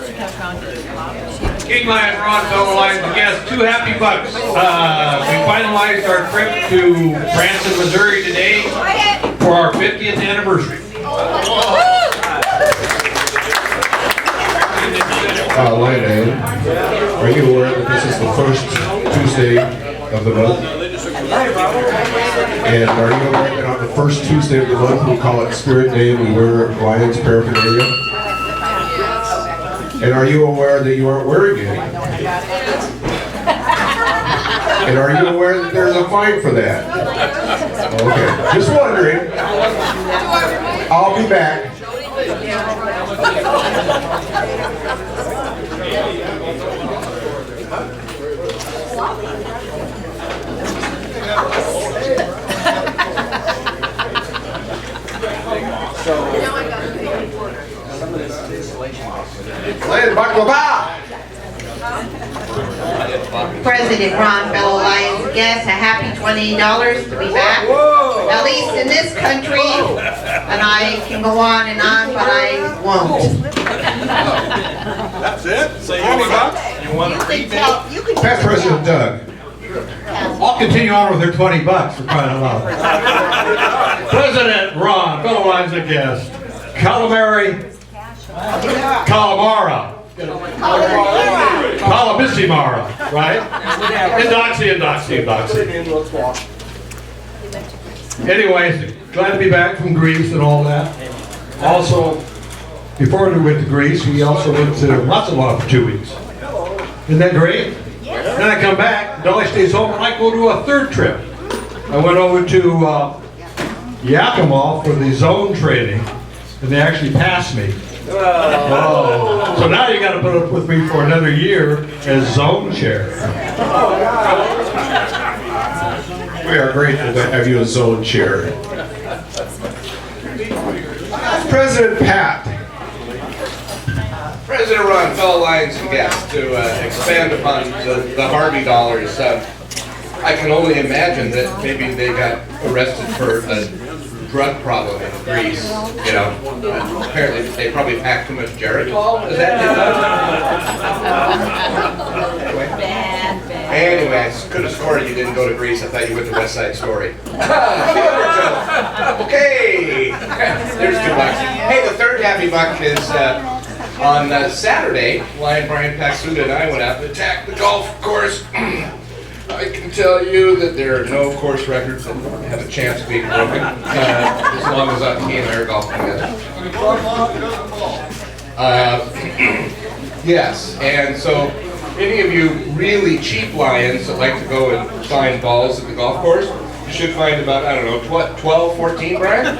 King Lion, Ron, fellow Lions and guests, $2 happy bucks. We finalized our trip to Branson, Missouri today for our 50th anniversary. Lion Dad, are you aware that this is the first Tuesday of the month? And are you aware that on the first Tuesday of the month we call it Spirit Day and we wear Lions paraphernalia? And are you aware that you aren't wearing any? And are you aware that there's a fine for that? Okay, just wondering. I'll be back. President Ron, fellow Lions guests, a happy $20 to be back. At least in this country. And I can go on, but I won't. That's it? Say $20? You want to read that? Past President Doug. I'll continue on with their $20 for crying out loud. President Ron, fellow Lions and guests, Calamari, Calamara, Calabissimara, right? Indoxy. Anyways, glad to be back from Greece and all that. Also, before we went to Greece, we also went to Matsuwa for 2 weeks. Isn't that great? Then I come back, Dolly stays home, and I go to a third trip. I went over to Yakima for the zone training, and they actually passed me. Oh. So now you got to put up with me for another year as zone chair. We are grateful to have you as zone chair. President Pat. President Ron, fellow Lions and guests, to expand upon the Harvey dollars, I can only imagine that maybe they got arrested for a drug problem in Greece, you know. Apparently they probably packed too much Geritol. Is that it? Anyway, I could have sworn you didn't go to Greece. I thought you went to West Side Story. Okay, there's $2. Hey, the third happy buck is on Saturday. Lion Brian Paxuda and I went out and attacked the golf course. I can tell you that there are no course records that have a chance of being broken as long as he and I are golfing together. Yes, and so any of you really cheap Lions that like to go and find balls at the golf course, you should find about, I don't know, 12, 14, Brian?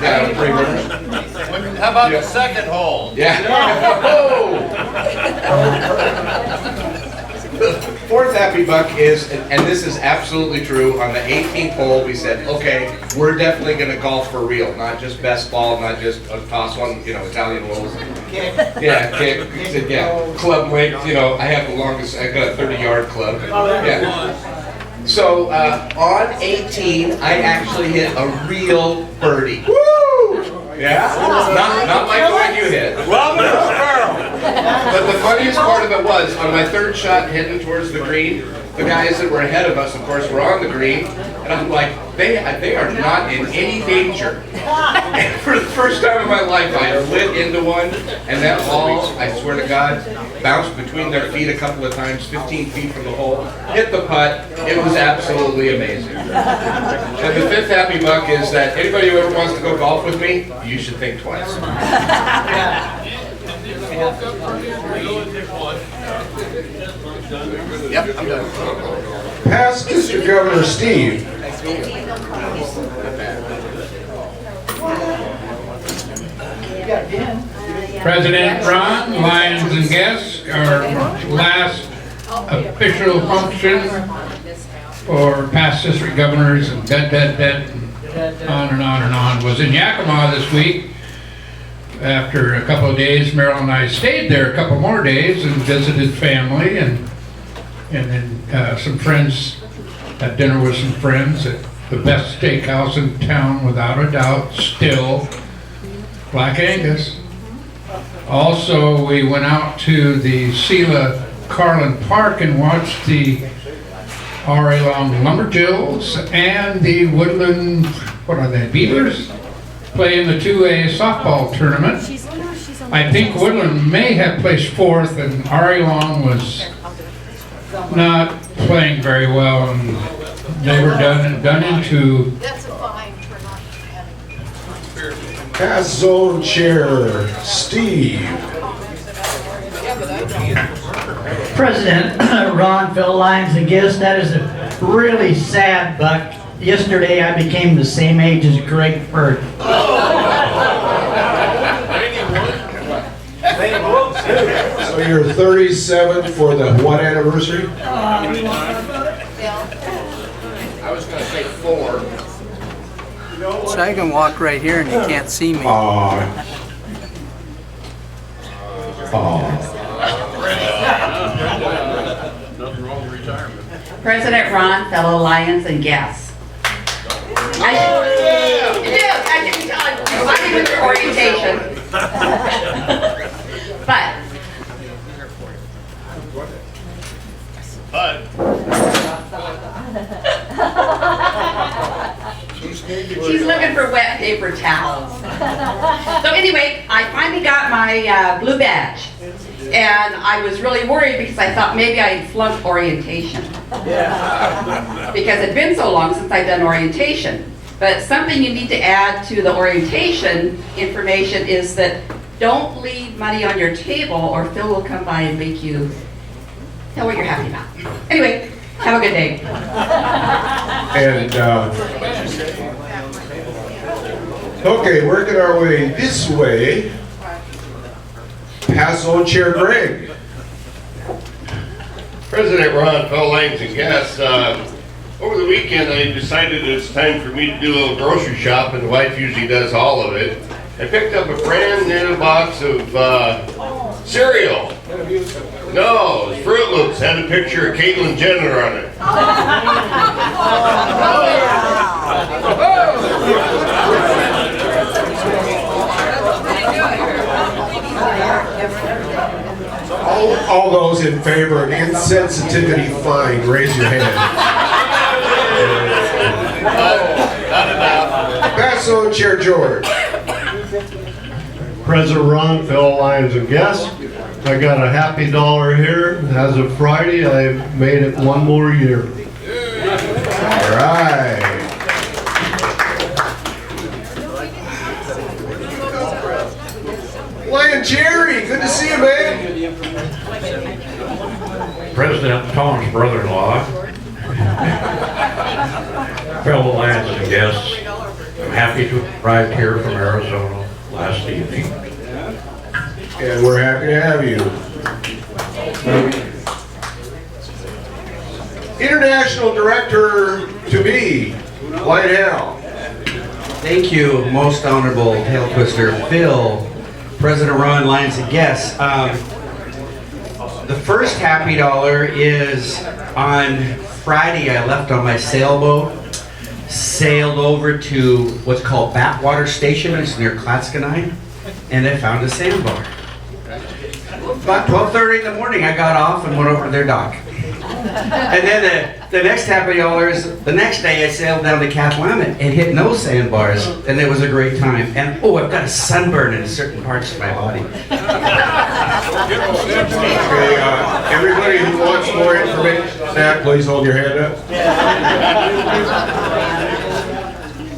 Yeah, pretty much. How about the second hole? Yeah. The fourth happy buck is, and this is absolutely true, on the 18th hole we said, okay, we're definitely going to golf for real, not just best ball, not just toss one, you know, Italian rolls. Yeah, kick. He said, yeah, club length, you know, I have the longest, I got a 30-yard club. Yeah. So on 18, I actually hit a real birdie. Woo! Yeah? Not like the one you hit. But the funniest part of it was, on my third shot heading towards the green, the guys that were ahead of us, of course, were on the green, and I'm like, they are not in any danger. And for the first time in my life, I lit into one, and that ball, I swear to God, bounced between their feet a couple of times, 15 feet from the hole, hit the putt. It was absolutely amazing. And the fifth happy buck is that anybody who ever wants to go golf with me, you should think twice. Yep, I'm done. Past District Governor Steve. President Ron, Lions and guests, our last official function for past district governors and on and on and on was in Yakima this week. After a couple of days, Meryl and I stayed there a couple more days and visited family and then some friends, had dinner with some friends at the best steakhouse in town without a doubt, still, Black Angus. Also, we went out to the Sela Carlin Park and watched the R.A. Long Lumberjills and the Woodland, what are they, Beavers, play in the 2A softball tournament. I think Woodland may have placed fourth, and R.A. Long was not playing very well, and they were done into. That's a fine for not having. Past zone chair, Steve. President Ron, Phil Lyons, and guests, that is a really sad buck. Yesterday I became the same age as Greg Bird. So you're 37 for the what anniversary? I was gonna say 4. So I can walk right here and you can't see me. President Ron, fellow Lions and guests. I can tell I'm with your orientation. She's looking for wet paper towels. So anyway, I finally got my blue badge. And I was really worried because I thought maybe I had flunked orientation. Because it'd been so long since I'd done orientation. But something you need to add to the orientation information is that don't leave money on your table or Phil will come by and make you tell what you're happy about. Anyway, have a good day. And, okay, working our way this way. Pass on Chair Greg. President Ron, fellow Lyons and guests, over the weekend I decided it's time for me to do a little grocery shopping. The wife usually does all of it. I picked up a brand new box of cereal. No, it was Fruit Loops, had a picture of Caitlyn Jenner on it. All those in favor of insensitivity fine, raise your hand. Pass on Chair George. President Ron, fellow Lions and guests, I got a happy dollar here. As of Friday, I made it one more year. All right. Lion Jerry, good to see you, man. President Tom's brother-in-law, fellow Lions and guests, I'm happy to have arrived here from Arizona last evening. And we're happy to have you. International Director to be, Lionel. Thank you, most honorable tail twister Phil, President Ron, Lions and guests. The first happy dollar is on Friday. I left on my sailboat, sailed over to what's called Backwater Station. It's near Clatskanie, and I found a sandbar. About 12:30 in the morning, I got off and went over to their dock. And then the next happy dollar is the next day I sailed down to Cathlamet and hit no sandbars, and it was a great time. And oh, I've got a sunburn in certain parts of my body. Okay, everybody who wants more information on that, please hold your hand up.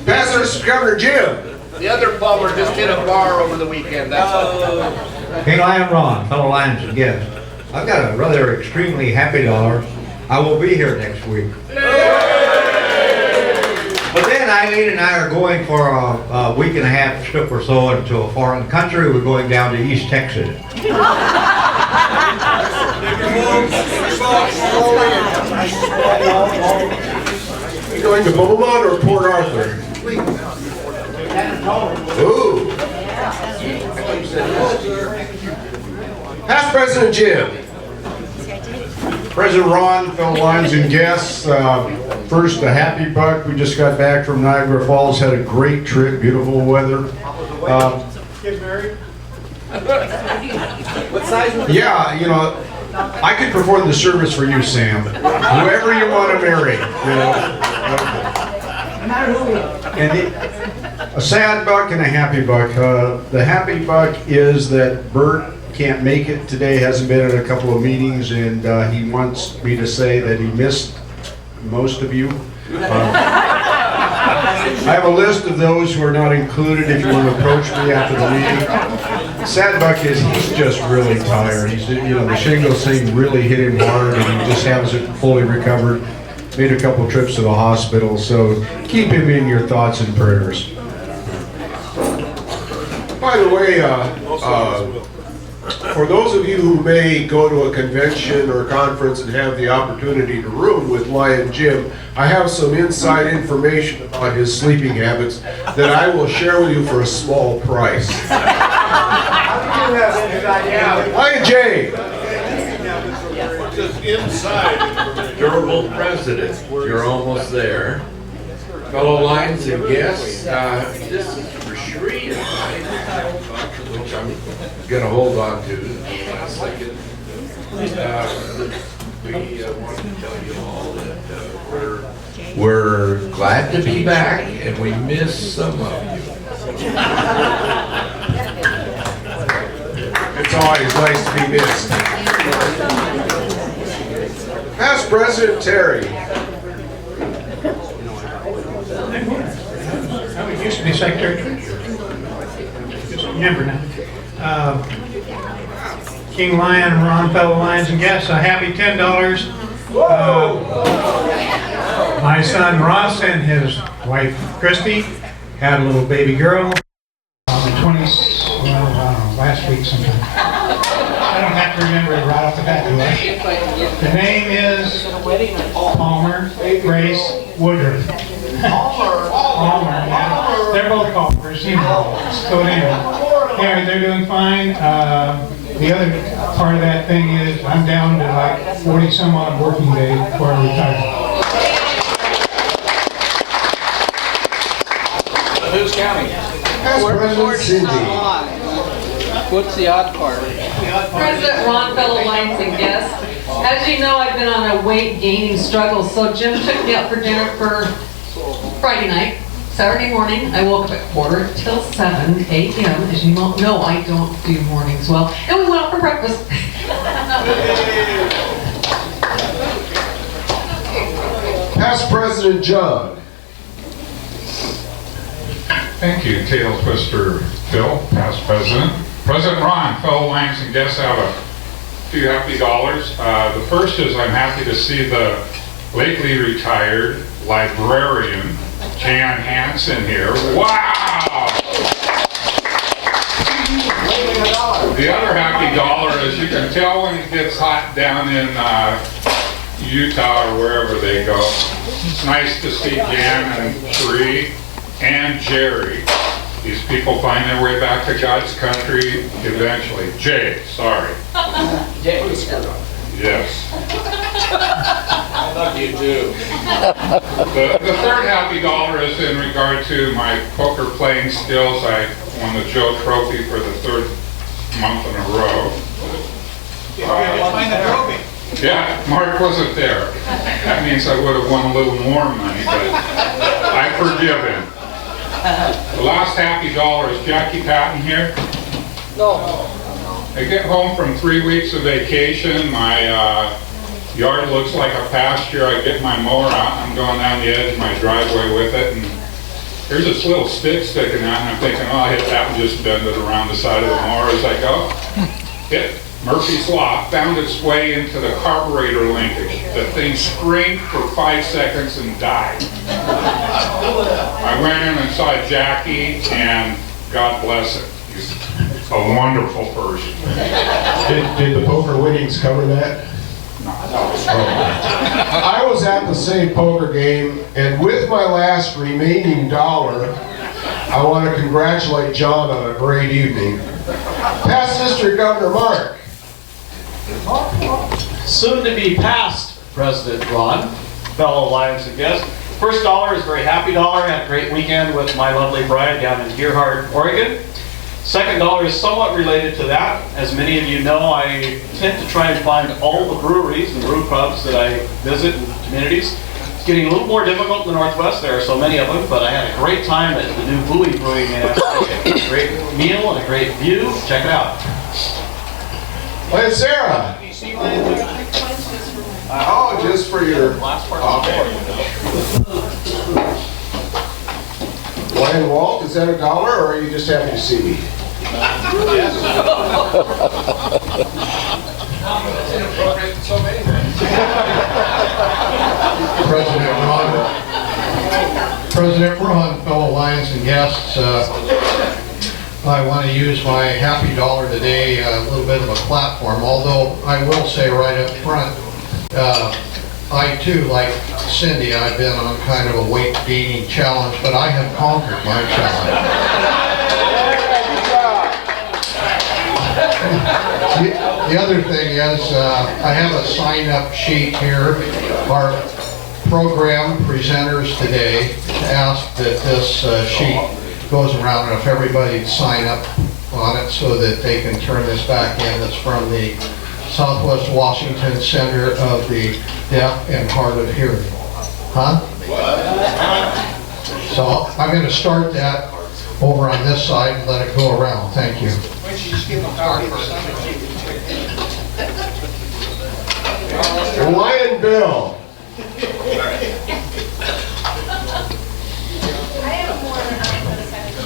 Pass Governor Jim. The other bummer just hit a bar over the weekend, that's all. King Lion Ron, fellow Lions and guests, I've got a rather extremely happy dollar. I will be here next week. But then Eileen and I are going for a week and a half trip or so into a foreign country. We're going down to East Texas. You going to Beaumont or Port Arthur? Ooh. Past President Jim. President Ron, fellow Lions and guests, first a happy buck. We just got back from Niagara Falls, had a great trip, beautiful weather. What size? Yeah, you know, I could perform the service for you, Sam. Whoever you want to marry, you know. And a sad buck and a happy buck. The happy buck is that Bert can't make it today, hasn't been in a couple of meetings, and he wants me to say that he missed most of you. I have a list of those who are not included if you want to approach me after the meeting. Sad buck is he's just really tired. He's, you know, the shingles thing really hit him hard, and he just hasn't fully recovered. Made a couple trips to the hospital, so keep him in your thoughts and prayers. By the way, for those of you who may go to a convention or conference and have the opportunity to room with Lion Jim, I have some inside information about his sleeping habits that I will share with you for a small price. Lion J! Just inside. Durable President, you're almost there. Fellow Lions and guests, this is for Shree, which I'm going to hold on to in the last second. We wanted to tell you all that we're glad to be back, and we miss some of you. It's always nice to be missed. Past President Terry. Oh, he used to be secretary. Just remember now. King Lion, Ron, fellow Lions and guests, a happy $10. My son Ross and his wife Christy had a little baby girl on the 20th, last week sometime. I don't have to remember it right off the bat, do I? The name is Palmer Grace Woodruff. Palmer, yeah. They're both Palmers, you know. So anyway, they're doing fine. The other part of that thing is I'm down to like 40 some odd working days before I retire. Who's counting? President Cindy. What's the odd part? President Ron, fellow Lions and guests. As you know, I've been on a weight gaining struggle, so Jim took me out for dinner for Friday night. Saturday morning, I woke up at 6:45 a.m. As you know, I don't do mornings well. And we went out for breakfast. Past President John. Thank you, Tail Twister Phil, past president. President Ron, fellow Lions and guests, have a few happy dollars. The first is I'm happy to see the lately retired librarian, Jan Hansen, here. Wow! The other happy dollar is you can tell when it gets hot down in Utah or wherever they go. It's nice to see Jan and Shree and Jerry. These people find their way back to God's country eventually. Jay, sorry. Yes. I love you too. The third happy dollar is in regard to my poker playing skills. I won the Joe Trophy for the third month in a row. Find the trophy. Yeah, Mark wasn't there. That means I would have won a little more money, but I forgive him. The last happy dollar is Jackie Patton here. No. I get home from 3 weeks of vacation. My yard looks like a pasture. I get my mower out. I'm going down the edge of my driveway with it, and there's this little stick sticking out, and I'm thinking, oh, I'll hit that and just bend it around the side of the mower as I go. Hit Murphy's Law, found its way into the carburetor linkage. The thing screamed for 5 seconds and died. I went in and saw Jackie, and God bless it. He's a wonderful person. Did the poker winnings cover that? No. I was at the same poker game, and with my last remaining dollar, I want to congratulate John on a great evening. Past District Governor Mark. Soon to be past President Ron, fellow Lions and guests. First dollar is a very happy dollar. I had a great weekend with my lovely bride down in Deerheart, Oregon. Second dollar is somewhat related to that. As many of you know, I tend to try and find all the breweries and brew pubs that I visit in communities. It's getting a little more difficult in the Northwest. There are so many of them, but I had a great time at the new Bowie Brewing. A great meal and a great view. Check it out. Hey, Sarah. Oh, just for your last part. Lion Walt, is that $1 or are you just happy to see me? President Ron, fellow Lions and guests, I want to use my happy dollar today, a little bit of a platform, although I will say right up front, I too, like Cindy, I've been on kind of a weight gaining challenge, but I have conquered my challenge. The other thing is, I have a sign-up sheet here. Our program presenters today asked that this sheet goes around, and if everybody sign up on it so that they can turn this back in. It's from the Southwest Washington Center of the Deaf and Hard of Hearing. Huh? So I'm going to start that over on this side and let it go around. Thank you. Lion Bill.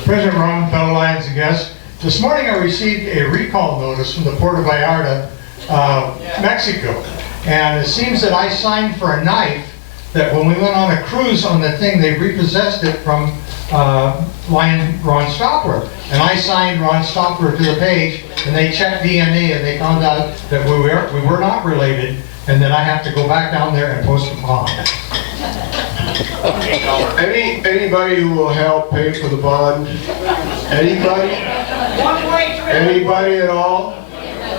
President Ron, fellow Lions and guests, this morning I received a recall notice from the Puerto Vallarta, Mexico. And it seems that I signed for a knife that when we went on a cruise on the thing, they repossessed it from Lion Ron Stopper. And I signed Ron Stopper to the page, and they checked DNA, and they found out that we were not related, and that I have to go back down there and post a bond. Anybody who will help pay for the bond? Anybody? Anybody at all?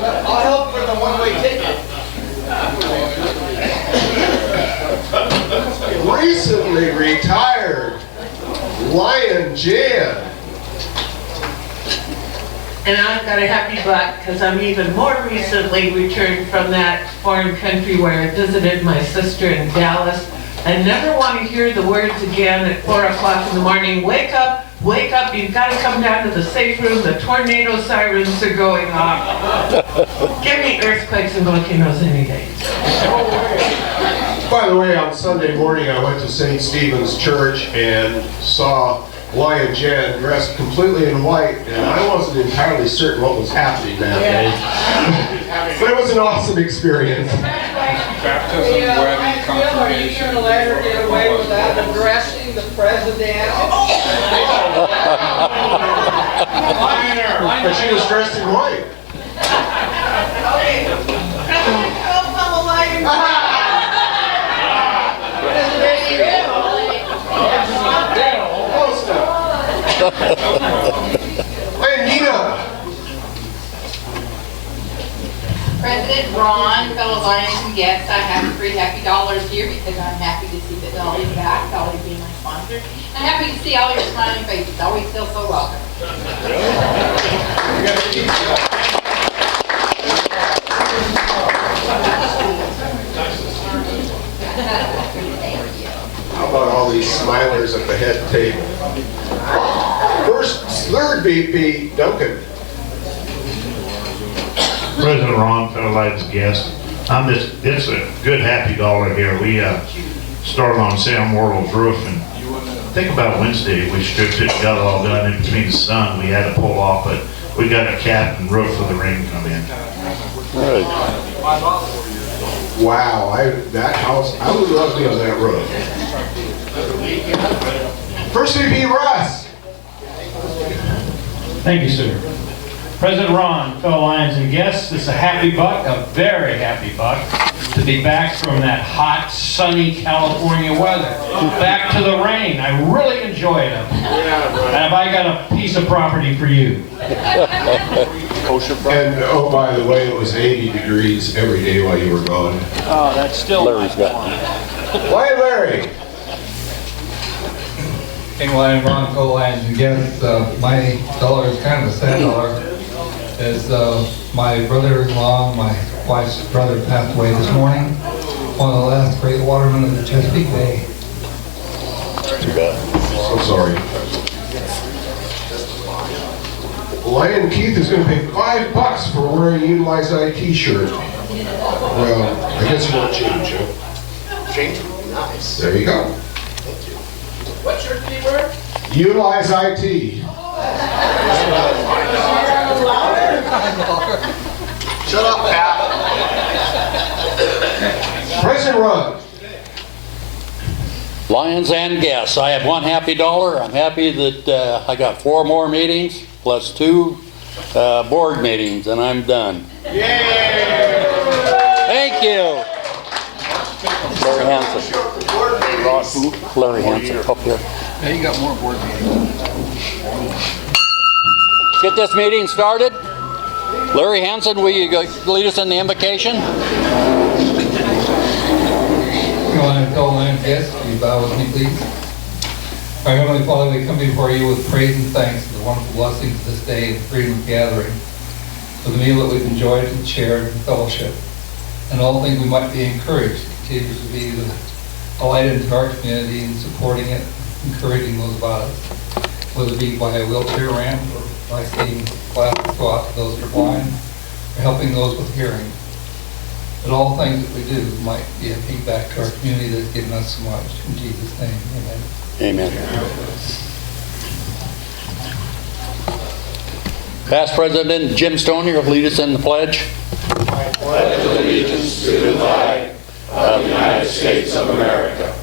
I'll help for the one-way ticket. Recently retired Lion Jan. And I've got a happy butt because I'm even more recently returned from that foreign country where I visited my sister in Dallas. I never want to hear the words again at 4 o'clock in the morning. Wake up, you've got to come down to the safe room. The tornado sirens are going off. Give me earthquakes and volcanoes any day. By the way, on Sunday morning I went to St. Stephen's Church and saw Lion Jan dressed completely in white, and I wasn't entirely certain what was happening that day. But it was an awesome experience. Baptism, wedding, confirmation. Let her get away without addressing the president. But she was dressed in white. Hey, Nina. President Ron, fellow Lions and guests, I have $3 happy here because I'm happy to see that Dolly's back, Dolly being my sponsor. I'm happy to see all your smiling faces. Always feel so welcome. How about all these smilers at the head table? Third VP, Duncan. President Ron, fellow Lions guests, it's a good happy dollar here. We started on Sam Worrell's roof, and I think about Wednesday we stripped it, got it all done in between the sun. We had to pull off, but we got a cap and roof for the rain come in. Right. Wow, that house, I would love to be on that roof. First VP, Russ. Thank you, sir. President Ron, fellow Lions and guests, it's a happy buck, a very happy buck, to be back from that hot, sunny California weather. Back to the rain. I really enjoyed it. And have I got a piece of property for you? And oh, by the way, it was 80 degrees every day while you were gone. Oh, that's still Larry's got Why, Larry? King Lion, Ron, co-lions and guests. My dollar is kind of a sad dollar. As my brother-in-law, my wife's brother, passed away this morning. One of the last great watermen of the Chesapeake Bay. Too bad. So sorry. Lion Keith is going to pay $5 for wearing a Utilize IT shirt. Well, I guess you want change, huh? Change? Nice. There you go. Thank you. What shirt did he wear? Utilize IT. Shut up, Pat. President Ron. Lions and guests. I have one happy dollar. I'm happy that I got 4 more meetings plus 2 board meetings, and I'm done. Yay! Thank you. Larry Hansen. Larry Hansen, up here. Yeah, you got more board meetings. Let's get this meeting started. Larry Hansen, will you lead us in the invocation? Lion, guests, will you bow with me, please? Our Heavenly Father, we come before you with praise and thanks for the wonderful blessings of this day and freedom of gathering, for the meal that we've enjoyed and shared in fellowship, and all things we might be encouraged to continue to be a light into our community and supporting it, encouraging those about us, whether it be by a wheelchair ramp or by seeing glasses go out to those that are blind, or helping those with hearing. But all things that we do might be a feedback to our community that's given us so much. In Jesus' name, amen. Amen. Past President Jim Stoney will lead us in the pledge. I pledge allegiance to the flag of the United States of America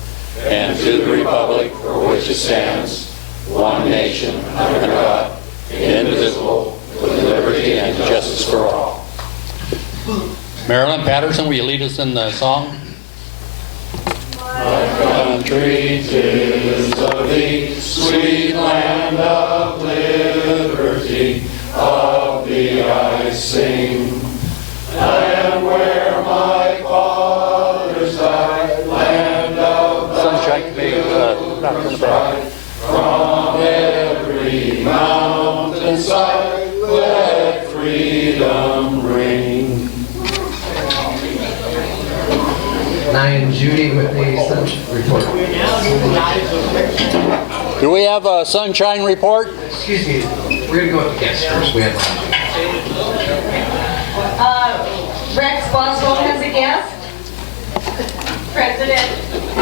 and to the republic for which it stands, one nation, under God, indivisible, with liberty and justice for all. Marilyn Patterson, will you lead us in the song? My country 'tis of thee, sweet land of liberty, of thee I sing. Land where my fathers died, land of Sunshine, from every mountainside, let freedom ring. And Judy with the sunshine report. Do we have a sunshine report? Excuse me, we're going to go with the guests first. We have Rex Boswell has a guest. President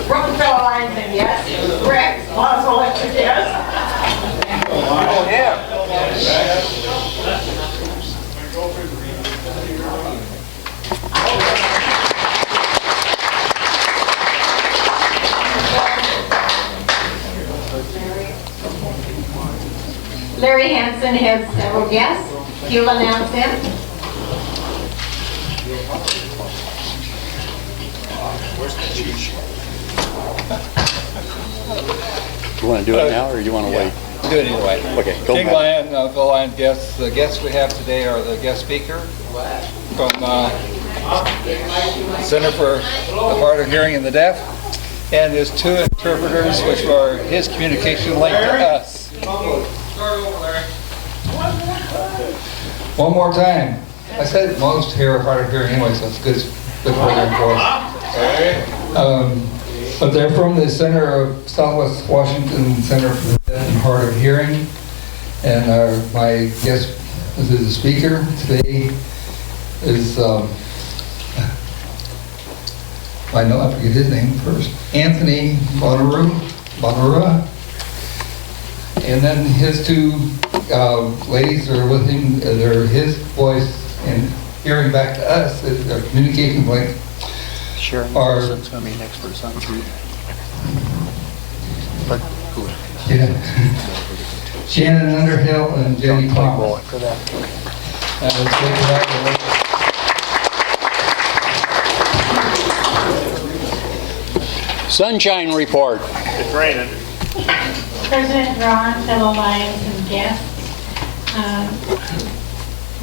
Rockefeller Lions and guest. Rex Boswell has a guest. Oh, yeah. Larry Hansen has several guests. He'll announce them. Do you want to do it now, or do you want to wait? Do it either way. Okay, go King ahead. Lion, co-lion guests. The guests we have today are the guest speaker from Center for the Hard of Hearing and the Deaf, and his 2 interpreters, which are his communication link to us. One more time. I said most here are hard of hearing anyway, so it's good program for us. But they're from the Center of Southwest Washington Center for the Deaf and Hard of Hearing, and my guest, this is the speaker today, is I know I forget his name first. Anthony Bonura. And then his 2 ladies are with him. They're his voice and hearing back to us is their communication link. Sharon Are Wilson's going to be an expert on too. yeah. Shannon Underhill and Jenny Thomas. For that. Let's take it out. Sunshine report. It's raining. President Ron, fellow Lions and guests,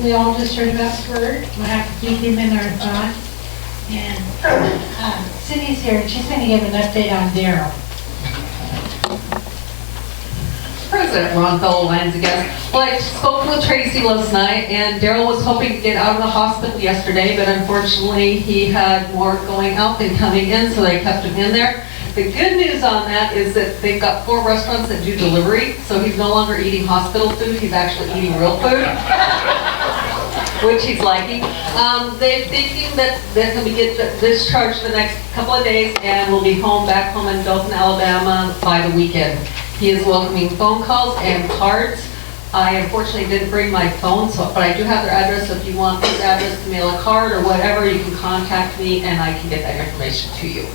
we all just heard about Kurt. We'll have to keep him in our thoughts. And Cindy's here, and she's going to give an update on Daryl. President Ron, fellow Lions and guests. Well, I spoke with Tracy last night, and Daryl was hoping to get out of the hospital yesterday, but unfortunately he had more going out than coming in, so they kept him in there. The good news on that is that they've got 4 restaurants that do delivery, so he's no longer eating hospital food, he's actually eating real food, which he's liking. They're thinking that he'll be discharged the next couple of days and will be back home in Dothan, Alabama by the weekend. He is welcoming phone calls and cards. I unfortunately didn't bring my phone, but I do have their address, so if you want his address to mail a card or whatever, you can contact me and I can get that information to you.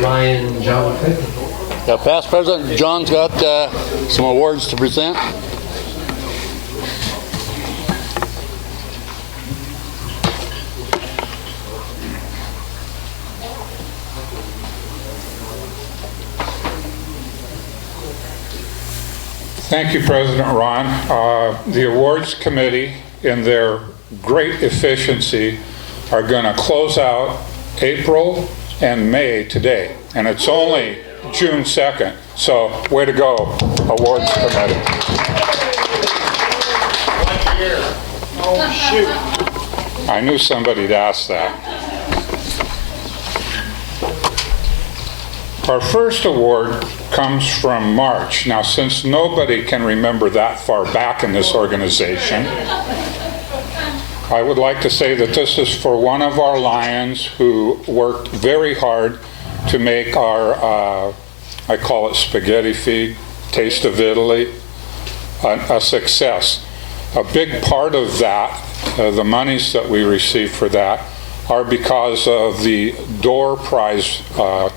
Ryan, John, Past President John's got some awards to present. Thank you, President Ron. The awards committee, in their great efficiency, are going to close out April and May today, and it's only June 2nd, so way to go, awards committee. Oh, shoot. I knew somebody'd ask that. Our first award comes from March. Now, since nobody can remember that far back in this organization, I would like to say that this is for one of our Lions who worked very hard to make our, I call it spaghetti feed, Taste of Italy, a success. A big part of that, the monies that we receive for that, are because of the door prize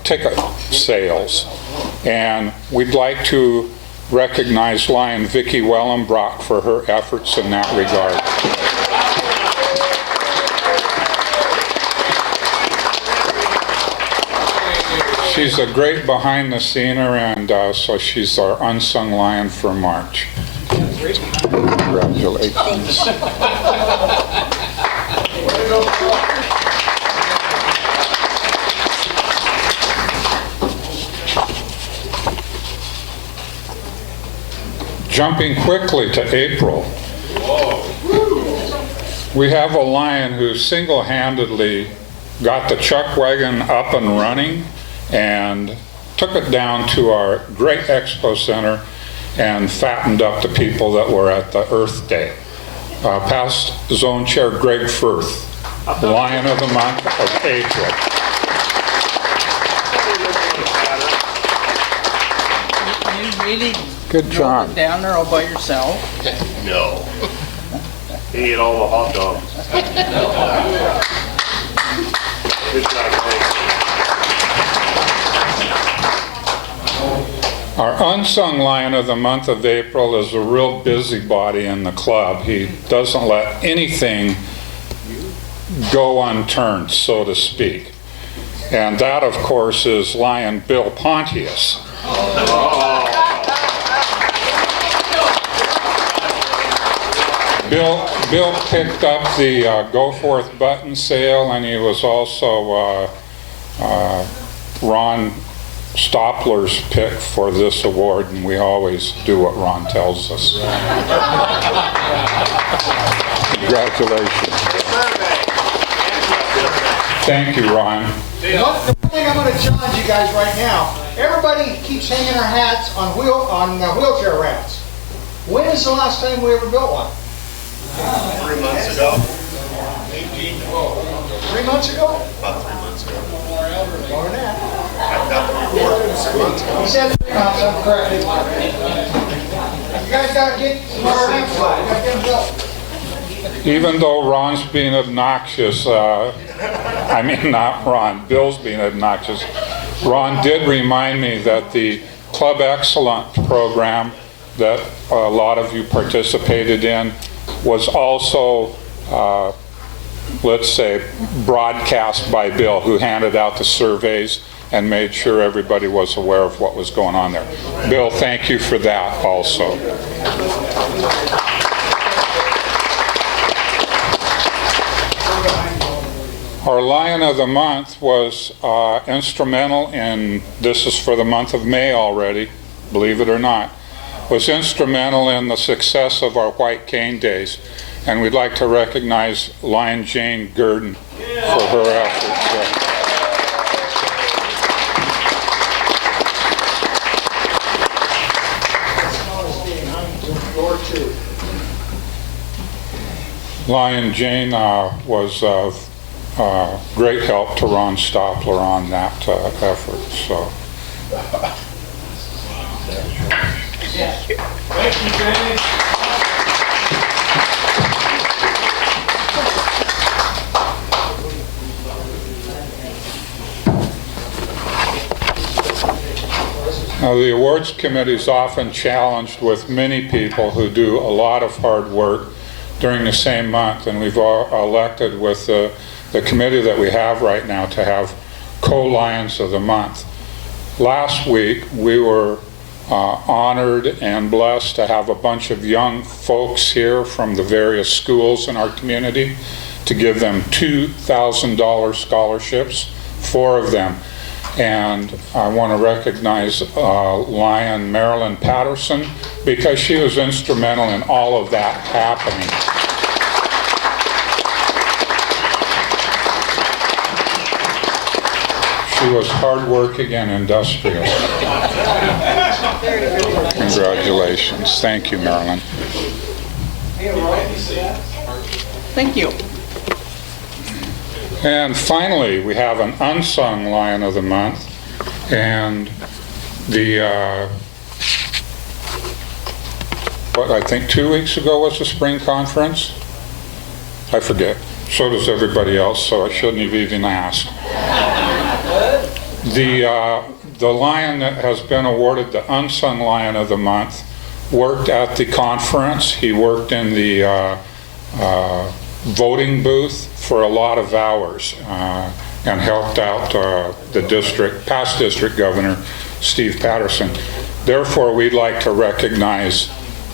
ticket sales. And we'd like to recognize Lion Vicki Wellenbrock for her efforts in that regard. She's a great behind-the-scener, and so she's our unsung Lion for March. Congratulations. Jumping quickly to April, we have a Lion who single-handedly got the chuck wagon up and running and took it down to our great expo center and fattened up the people that were at the Earth Day. Past Zone Chair Greg Firth, Lion of the Month of April. You really Good job. down there all by yourself? No. He ate all the hot dogs. Good job, Our unsung Lion of the month of April is a real busybody in the club. He doesn't let anything go unturned, so to speak. And that, of course, is Lion Bill Pontius. Bill picked up the Go Forth button sale, and he was also Ron Stopler's pick for this award, and we always do what Ron tells us. Congratulations. Thank you, Ron. The thing I'm going to challenge you guys right now, everybody keeps hanging their hats on wheelchair ramps. When is the last time we ever built one? 3 months ago. 3 months ago? About 3 months ago. More than that. I got the report 3 months ago. He said 3 months, I'm correct. You guys got to get some more ramps. You got to get them built. Even though Ron's being obnoxious, I mean not Ron, Bill's being obnoxious, Ron did remind me that the Club Excellent program that a lot of you participated in was also, let's say, broadcast by Bill, who handed out the surveys and made sure everybody was aware of what was going on there. Bill, thank you for that also. Our our Lion of the Month was instrumental in, this is for the month of May already, believe it or not, was instrumental in the success of our White Cane Days. And we'd like to recognize Lion Jane Gurdon for her efforts. Lion Jane was of great help to Ron Stopler on that effort. So. Thank you, Jamie. Now, the awards committee is often challenged with many people who do a lot of hard work during the same month, and we've elected with the committee that we have right now to have co-Lions of the Month. Last week, we were honored and blessed to have a bunch of young folks here from the various schools in our community to give them $2,000 scholarships, 4 of them. And I want to recognize Lion Marilyn Patterson because she was instrumental in all of that happening. She was hardworking and industrious. Congratulations. Thank you, Marilyn. Thank you. And finally, we have an unsung Lion of the Month, and the, what I think 2 weeks ago was the spring conference? I forget. So does everybody else, so I shouldn't have even asked. The lion that has been awarded the unsung Lion of the Month worked at the conference. He worked in the voting booth for a lot of hours and helped out the past district governor, Steve Patterson. Therefore, we'd like to recognize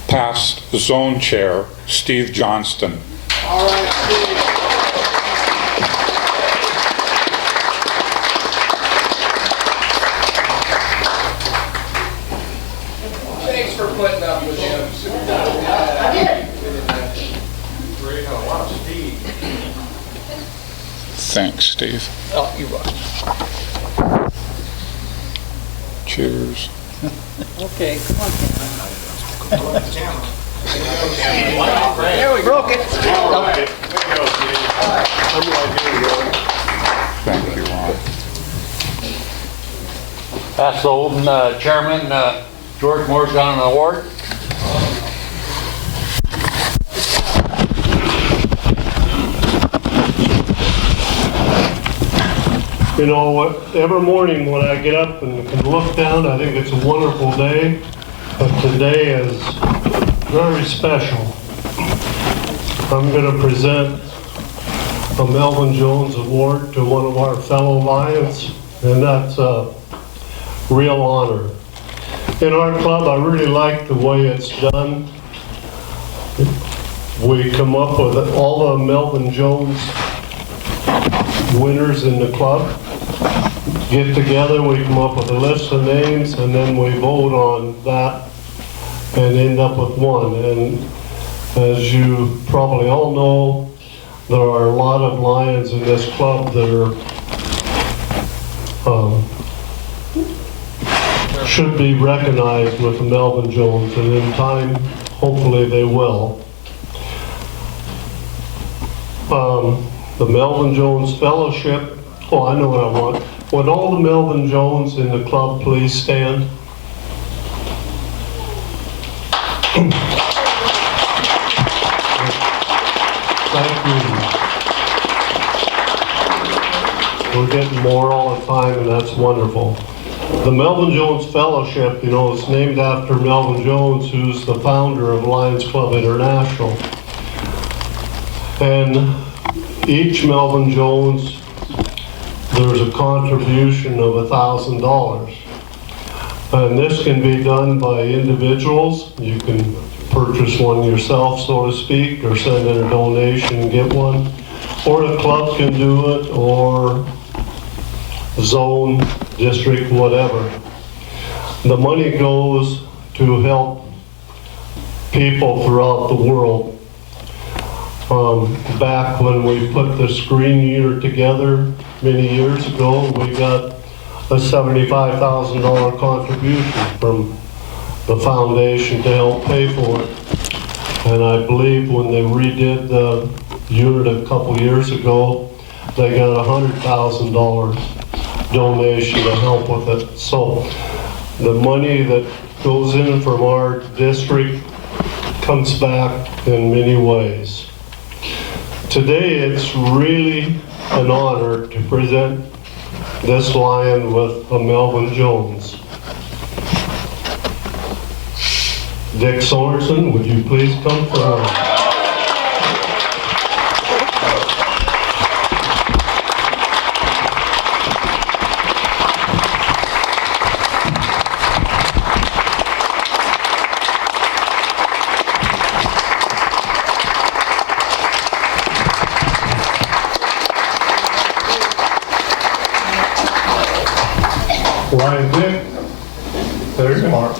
past zone chair, Steve Johnston. All right, Steve. Thanks for putting up with him. Thanks, Steve. Oh, you're welcome. Cheers. Okay, come on. There we broke it. Thank you, Ron. Pass the Holden Chairman, George Moore's got an award. You know, every morning when I get up and can look down, I think it's a wonderful day, but today is very special. I'm going to present a Melvin Jones Award to one of our fellow Lions, and that's a real honor. In our club, I really like the way it's done. We come up with all the Melvin Jones winners in the club, get together, we come up with a list of names, and then we vote on that and end up with one. And as you probably all know, there are a lot of Lions in this club that are should be recognized with the Melvin Jones, and in time, hopefully they will. The Melvin Jones Fellowship, oh, I know what I want. Would all the Melvin Jones in the club please stand? Thank you. We're getting more all the time, and that's wonderful. The Melvin Jones Fellowship, you know, it's named after Melvin Jones, who's the founder of Lions Club International. And each Melvin Jones, there's a contribution of $1,000. And this can be done by individuals. You can purchase one yourself, so to speak, or send in a donation and get one. or the club can do it, or zone, district, whatever. The money goes to help people throughout the world. Back when we put the screen unit together many years ago, we got a $75,000 contribution from the foundation to help pay for it. And I believe when they redid the unit a couple years ago, they got a $100,000 donation to help with it. So the money that goes in from our district comes back in many ways. Today it's really an honor to present this lion with a Melvin Jones. Dick Sorensen, would you please come forward? Lion Dick, there's Mark.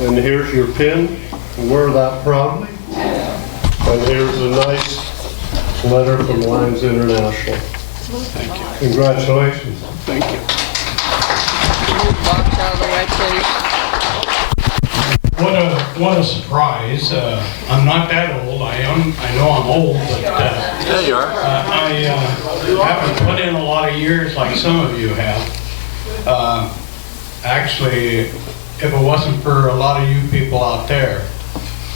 And here's your pin. Wear that proudly. And here's a nice letter from Lions International. Thank you. Congratulations. Thank you. What a surprise. I'm not that old. I know I'm old, but there you are. I haven't put in a lot of years like some of you have. Actually, if it wasn't for a lot of you people out there,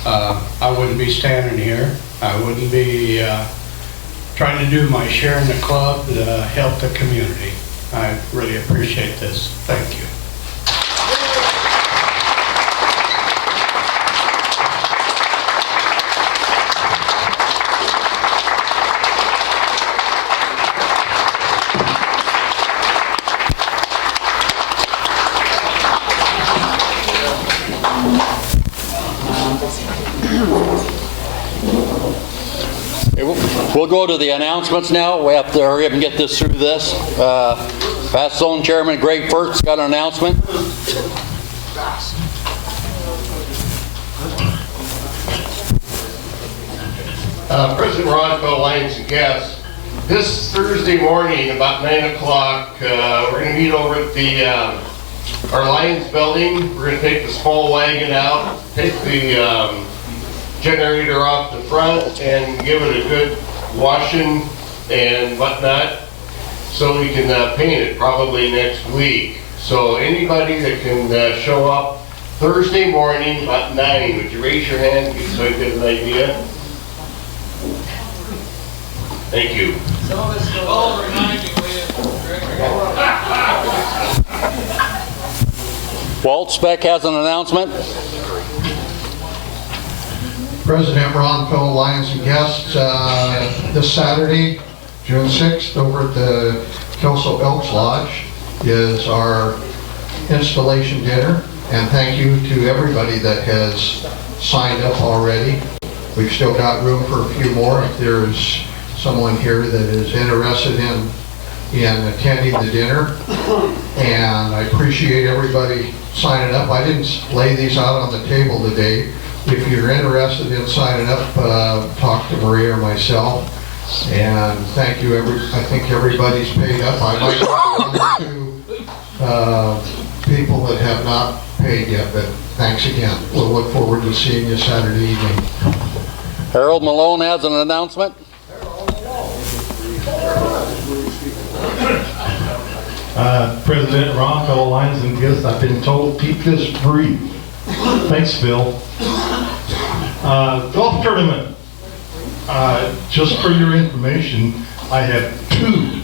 I wouldn't be standing here. I wouldn't be trying to do my share in the club to help the community. I really appreciate this. Thank you. We'll go to the announcements now. We have to hurry up and get this through this. Past Zone Chairman Greg Firth's got an announcement. President Ron, fellow Lions and guests, this Thursday morning about 9 o'clock, we're going to meet over at the our Lions building. We're going to take the small wagon out, take the generator off the front, and give it a good washing and whatnot, so we can paint it probably next week. So anybody that can show up Thursday morning about 9, would you raise your hand so I get an idea? Thank you. Some of us will all remind you Walt Speck has an announcement. President Ron, fellow Lions and guests, this Saturday, June 6th, over at the Kelso Elks Lodge is our installation dinner. And thank you to everybody that has signed up already. We've still got room for a few more. If there's someone here that is interested in attending the dinner. And I appreciate everybody signing up. I didn't lay these out on the table today. If you're interested in signing up, talk to Maria or myself. And thank you. I think everybody's paid up. I might have one or two people that have not paid yet, but thanks again. We'll look forward to seeing you Saturday evening. Harold Malone has an announcement. President Ron, fellow Lions and guests, I've been told keep this brief. Thanks, Phil. Golf tournament. Just for your information, I have two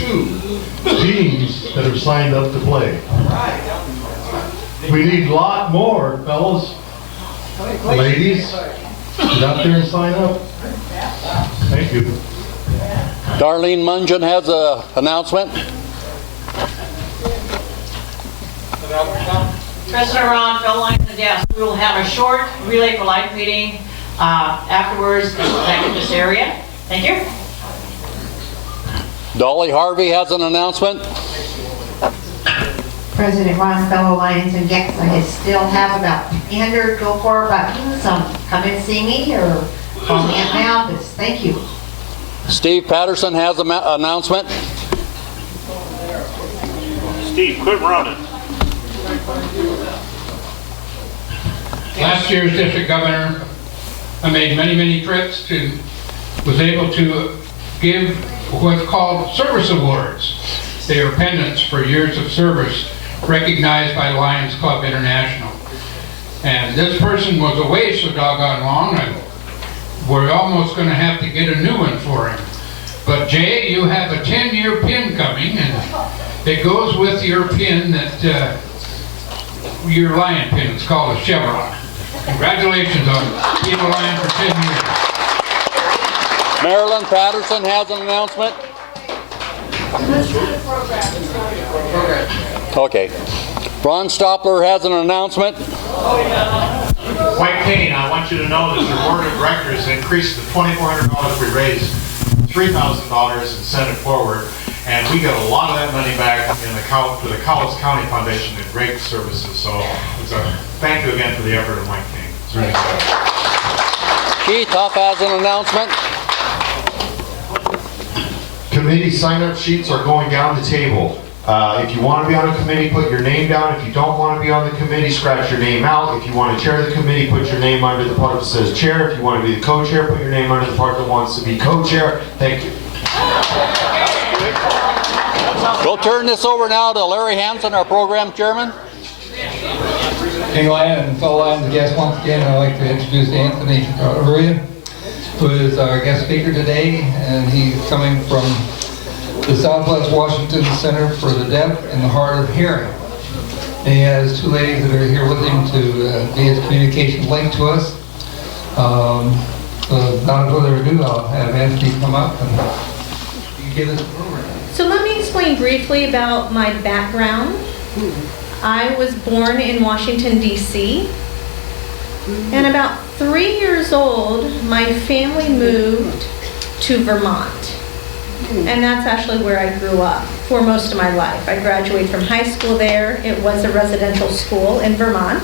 teams that have signed up to play. We need a lot more, fellas. Ladies, get out there and sign up. Thank you. Darlene Mungeon has an announcement. President Ron, fellow Lions and guests, we will have a short Relay for Life meeting afterwards back in this area. Thank you. Dolly Harvey has an announcement. President Ron, fellow Lions and guests, I still have about 300 go for buttons. Come and see me or call me at my office. Thank you. Steve Patterson has an announcement. Steve, quit running. Last year's district governor, I made many trips was able to give what's called service awards. They are pendants for years of service recognized by Lions Club International. And this person was away so doggone long, and we're almost going to have to get a new one for him. But Jay, you have a 10-year pin coming, and it goes with your pin that, your Lion pin. It's called a chevron. Congratulations on being a Lion for 10 years. Marilyn Patterson has an announcement. Okay. Ron Stopler has an announcement. White Cane, I want you to know that the board of directors increased the $2,400 we raised, $3,000 and sent it forward. And we got a lot of that money back in the to the Cowles County Foundation and great services. So thank you again for the effort of White Cane. It's really good. Keith Huff has an announcement. Committee sign-up sheets are going down the table. If you want to be on a committee, put your name down. If you don't want to be on the committee, scratch your name out. If you want to chair the committee, put your name under the part that says chair. If you want to be the co-chair, put your name under the part that wants to be co-chair. Thank you. We'll turn this over now to Larry Hanson, our program chairman. King Lion and fellow Lions and guests, once again, I'd like to introduce Anthony Uria, who is our guest speaker today, and he's coming from the Southwest Washington Center for the Deaf and the Hard of Hearing. And he has two ladies that are here with him to be his communication link to us. So without further ado, I'll have Anthony come up and give us a program. So let me explain briefly about my background. I was born in Washington, D.C. And about 3 years old, my family moved to Vermont. And that's actually where I grew up for most of my life. I graduated from high school there. It was a residential school in Vermont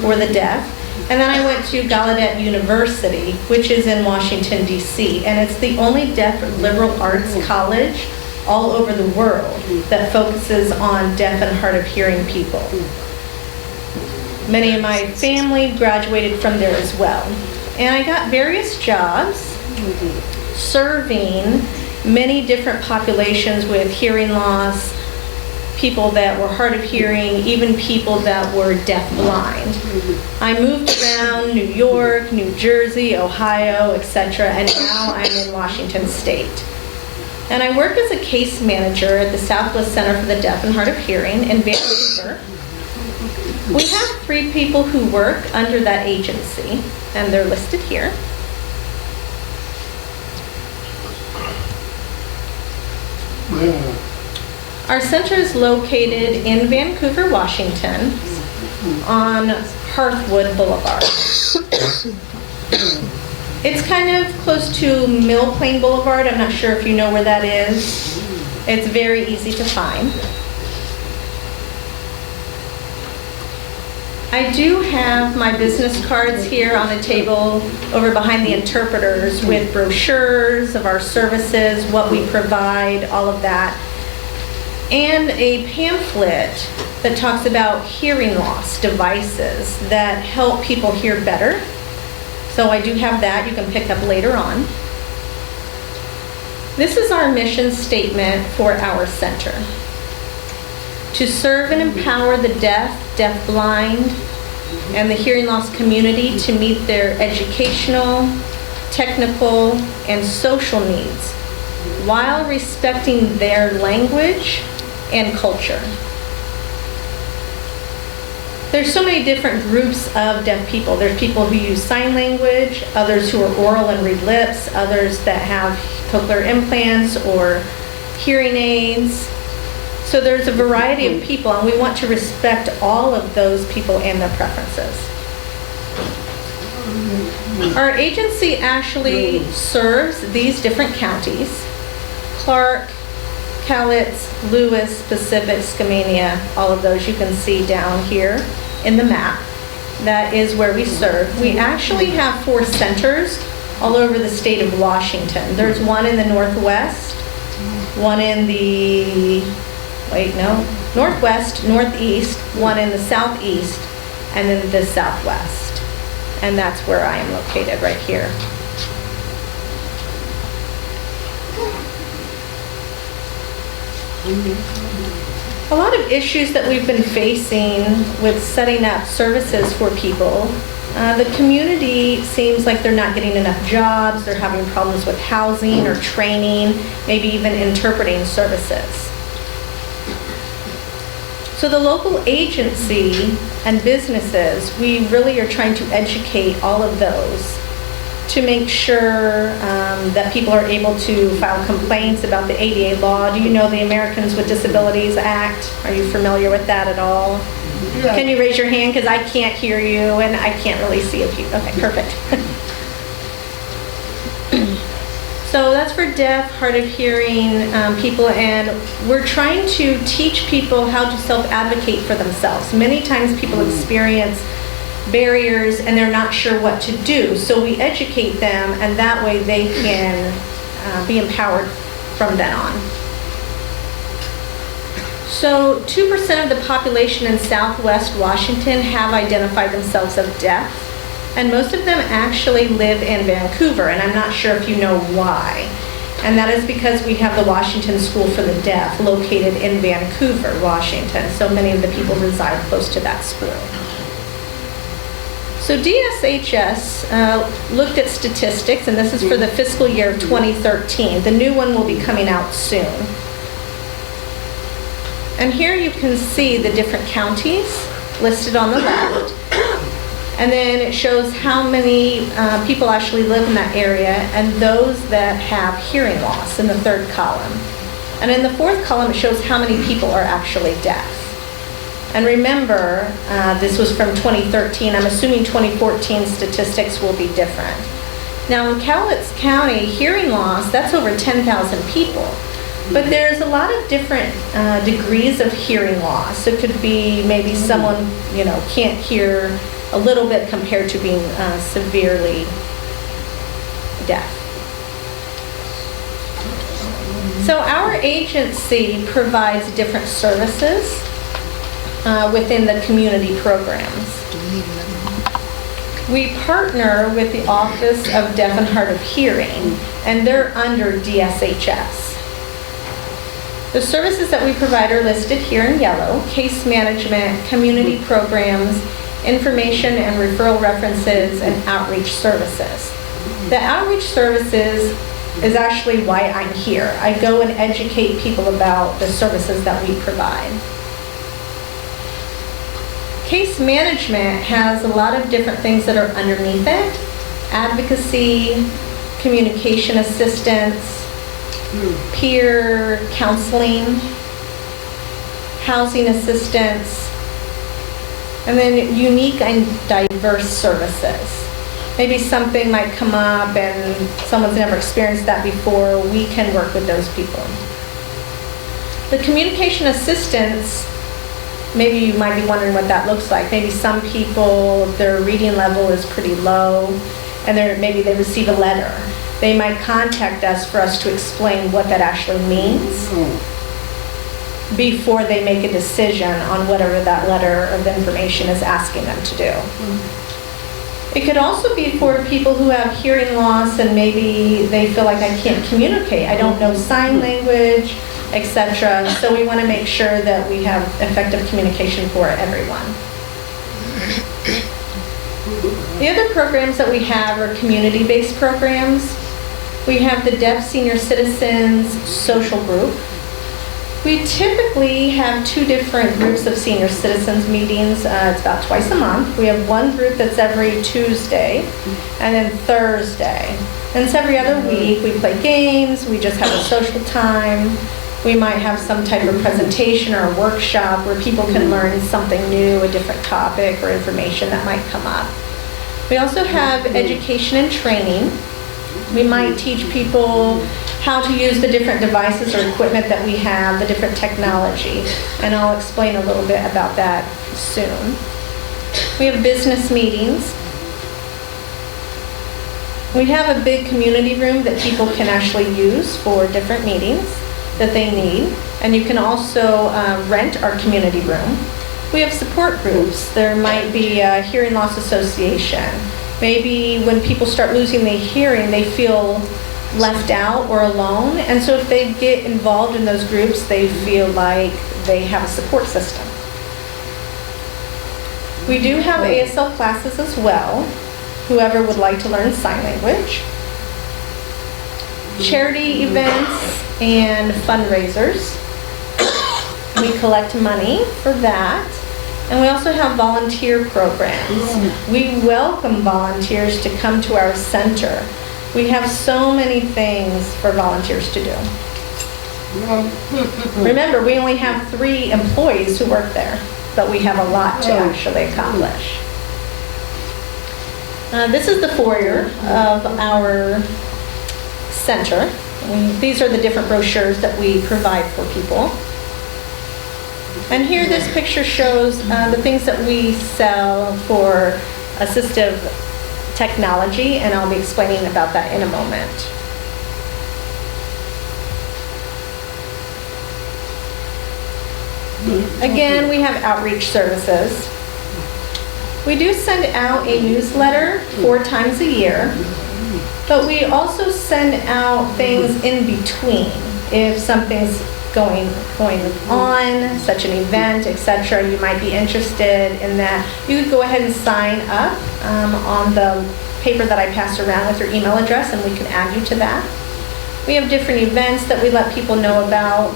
for the deaf. And then I went to Gallaudet University, which is in Washington, D.C. And it's the only deaf liberal arts college all over the world that focuses on deaf and hard of hearing people. Many of my family graduated from there as well. And I got various jobs serving many different populations with hearing loss, people that were hard of hearing, even people that were deaf-blind. I moved around New York, New Jersey, Ohio, etc., and now I'm in Washington State. And I work as a case manager at the Southwest Center for the Deaf and Hard of Hearing in Vancouver. We have 3 people who work under that agency, and they're listed here. Our center is located in Vancouver, Washington, on Hearthwood Boulevard. It's kind of close to Mill Plain Boulevard. I'm not sure if you know where that is. It's very easy to find. I do have my business cards here on the table over behind the interpreters with brochures of our services, what we provide, all of that. And a pamphlet that talks about hearing loss devices that help people hear better. So I do have that you can pick up later on. This is our mission statement for our center. To serve and empower the deaf, deaf-blind, and the hearing loss community to meet their educational, technical, and social needs while respecting their language and culture. There's so many different groups of deaf people. There's people who use sign language, others who are oral and read lips, others that have cochlear implants or hearing aids. So there's a variety of people, and we want to respect all of those people and their preferences. Our agency actually serves these different counties: Clark, Cowlitz, Lewis, Pacific, Skamania, all of those you can see down here in the map. That is where we serve. We actually have 4 centers all over the state of Washington. There's one in the northwest, one in the, northwest, northeast, one in the southeast, and then the southwest. And that's where I am located, right here. A lot of issues that we've been facing with setting up services for people. The community seems like they're not getting enough jobs, they're having problems with housing or training, maybe even interpreting services. So the local agency and businesses, we really are trying to educate all of those to make sure that people are able to file complaints about the ADA law. Do you know the Americans with Disabilities Act? Are you familiar with that at all? Yeah. Can you raise your hand, because I can't hear you and I can't really see if you, okay, perfect. So that's for deaf, hard of hearing people, and we're trying to teach people how to self-advocate for themselves. Many times people experience barriers and they're not sure what to do. So we educate them, and that way they can be empowered from then on. So 2% of the population in Southwest Washington have identified themselves as deaf, and most of them actually live in Vancouver, and I'm not sure if you know why. And that is because we have the Washington School for the Deaf located in Vancouver, Washington. So many of the people reside close to that school. So DSHS looked at statistics, and this is for the fiscal year of 2013. The new one will be coming out soon. And here you can see the different counties listed on the left. And then it shows how many people actually live in that area, and those that have hearing loss in the 3rd column. And in the 4th column, it shows how many people are actually deaf. And remember, this was from 2013. I'm assuming 2014 statistics will be different. Now in Cowlitz County, hearing loss, that's over 10,000 people. But there's a lot of different degrees of hearing loss. It could be maybe someone, can't hear a little bit compared to being severely deaf. So our agency provides different services within the community programs. We partner with the Office of Deaf and Hard of Hearing, and they're under DSHS. The services that we provide are listed here in yellow: case management, community programs, information and referral references, and outreach services. The outreach services is actually why I'm here. I go and educate people about the services that we provide. Case management has a lot of different things that are underneath it: advocacy, communication assistance, peer counseling, housing assistance, and then unique and diverse services. Maybe something might come up and someone's never experienced that before. We can work with those people. The communication assistance, maybe you might be wondering what that looks like. Maybe some people, their reading level is pretty low, and maybe they receive a letter. They might contact us for us to explain what that actually means before they make a decision on whatever that letter of information is asking them to do. It could also be for people who have hearing loss and maybe they feel like I can't communicate, I don't know sign language, etc. So we want to make sure that we have effective communication for everyone. The other programs that we have are community-based programs. We have the Deaf Senior Citizens Social Group. We typically have 2 different groups of senior citizens meetings. It's about twice a month. We have one group that's every Tuesday and then Thursday. And it's every other week. We play games, we just have a social time. We might have some type of presentation or a workshop where people can learn something new, a different topic or information that might come up. We also have education and training. We might teach people how to use the different devices or equipment that we have, the different technology, and I'll explain a little bit about that soon. We have business meetings. We have a big community room that people can actually use for different meetings that they need, and you can also rent our community room. We have support groups. There might be a hearing loss association. Maybe when people start losing their hearing, they feel left out or alone, and so if they get involved in those groups, they feel like they have a support system. We do have ASL classes as well, whoever would like to learn sign language. Charity events and fundraisers. We collect money for that. And we also have volunteer programs. We welcome volunteers to come to our center. We have so many things for volunteers to do. Remember, we only have 3 employees who work there, but we have a lot to actually accomplish. This is the foyer of our center. These are the different brochures that we provide for people. And here this picture shows the things that we sell for assistive technology, and I'll be explaining about that in a moment. Again, we have outreach services. We do send out a newsletter 4 times a year, but we also send out things in between. If something's going on, such an event, etc., you might be interested in that, you could go ahead and sign up on the paper that I passed around with your email address, and we can add you to that. We have different events that we let people know about.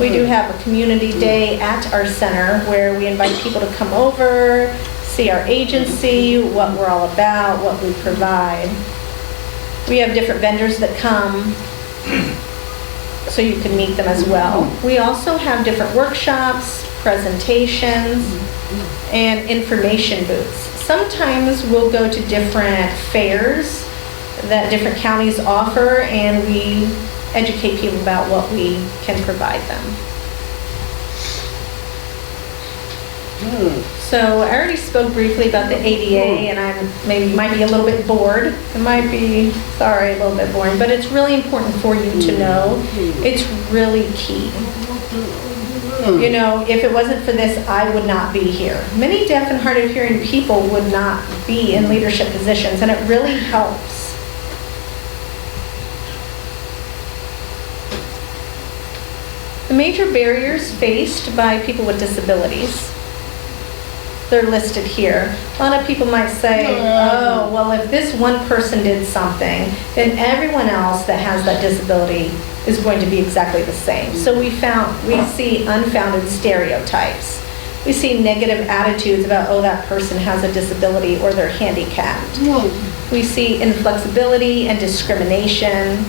We do have a community day at our center where we invite people to come over, see our agency, what we're all about, what we provide. We have different vendors that come, so you can meet them as well. We also have different workshops, presentations, and information booths. Sometimes we'll go to different fairs that different counties offer, and we educate people about what we can provide them. So I already spoke briefly about the ADA, and I might be a little bit bored. It might be, sorry, a little bit boring, but it's really important for you to know. It's really key. You know, if it wasn't for this, I would not be here. Many deaf and hard of hearing people would not be in leadership positions, and it really helps. The major barriers faced by people with disabilities. They're listed here. A lot of people might say, oh, well, if this one person did something, then everyone else that has that disability is going to be exactly the same. So we see unfounded stereotypes. We see negative attitudes about, oh, that person has a disability or they're handicapped. We see inflexibility and discrimination,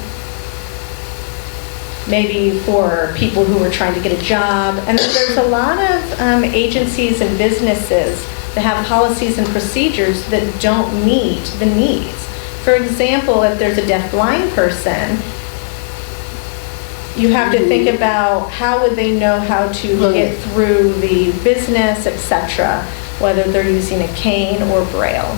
maybe for people who are trying to get a job. And there's a lot of agencies and businesses that have policies and procedures that don't meet the needs. For example, if there's a deaf-blind person, you have to think about how would they know how to get through the business, etc., whether they're using a cane or Braille.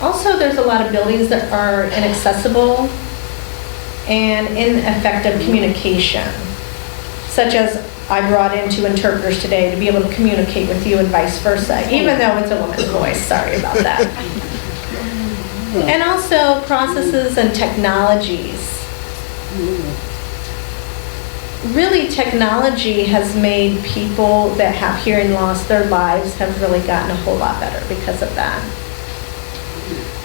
Also, there's a lot of buildings that are inaccessible and ineffective communication, such as I brought in 2 interpreters today to be able to communicate with you and vice versa, even though it's a woman's voice. Sorry about that. And also processes and technologies. Really, technology has made people that have hearing loss, their lives have really gotten a whole lot better because of that.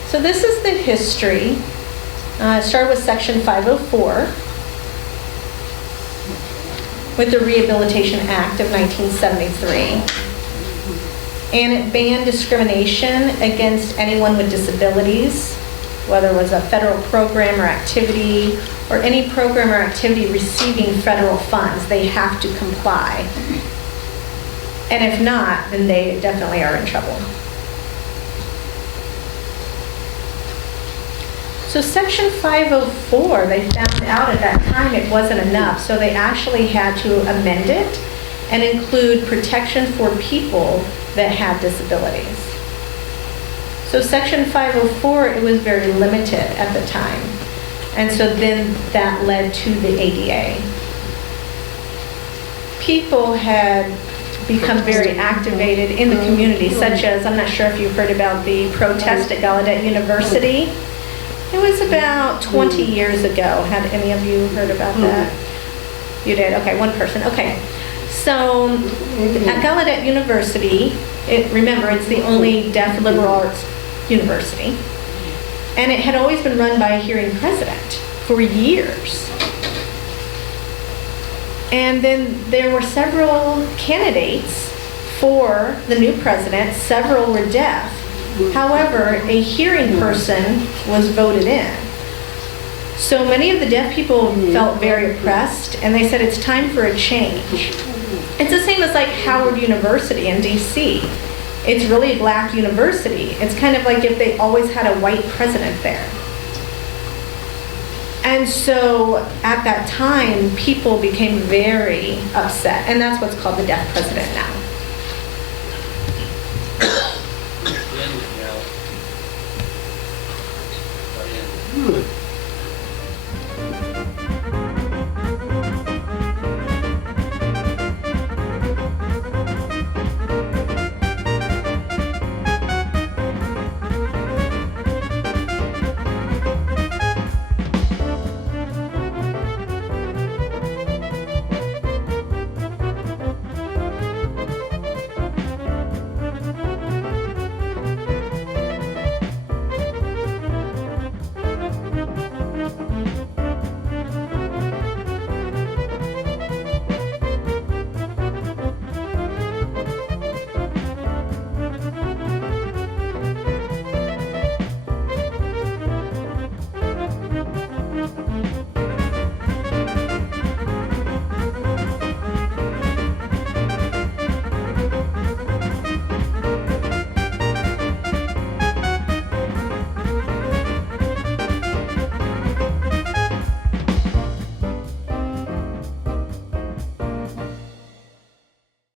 So this is the history. It started with Section 504 with the Rehabilitation Act of 1973. And it banned discrimination against anyone with disabilities, whether it was a federal program or activity, or any program or activity receiving federal funds. They have to comply. And if not, then they definitely are in trouble. So Section 504, they found out at that time it wasn't enough, so they actually had to amend it and include protection for people that had disabilities. So Section 504, it was very limited at the time. And so then that led to the ADA. People had become very activated in the community, such as, I'm not sure if you've heard about the protest at Gallaudet University. It was about 20 years ago. Had any of you heard about that? You did? Okay, one person. Okay. So at Gallaudet University, remember, it's the only deaf liberal arts university. And it had always been run by a hearing president for years. And then there were several candidates for the new president. Several were deaf. However, a hearing person was voted in. So many of the deaf people felt very oppressed, and they said it's time for a change. It's the same as like Howard University in DC. It's really a black university. It's kind of like if they always had a white president there. And so at that time, people became very upset, and that's what's called the deaf president now.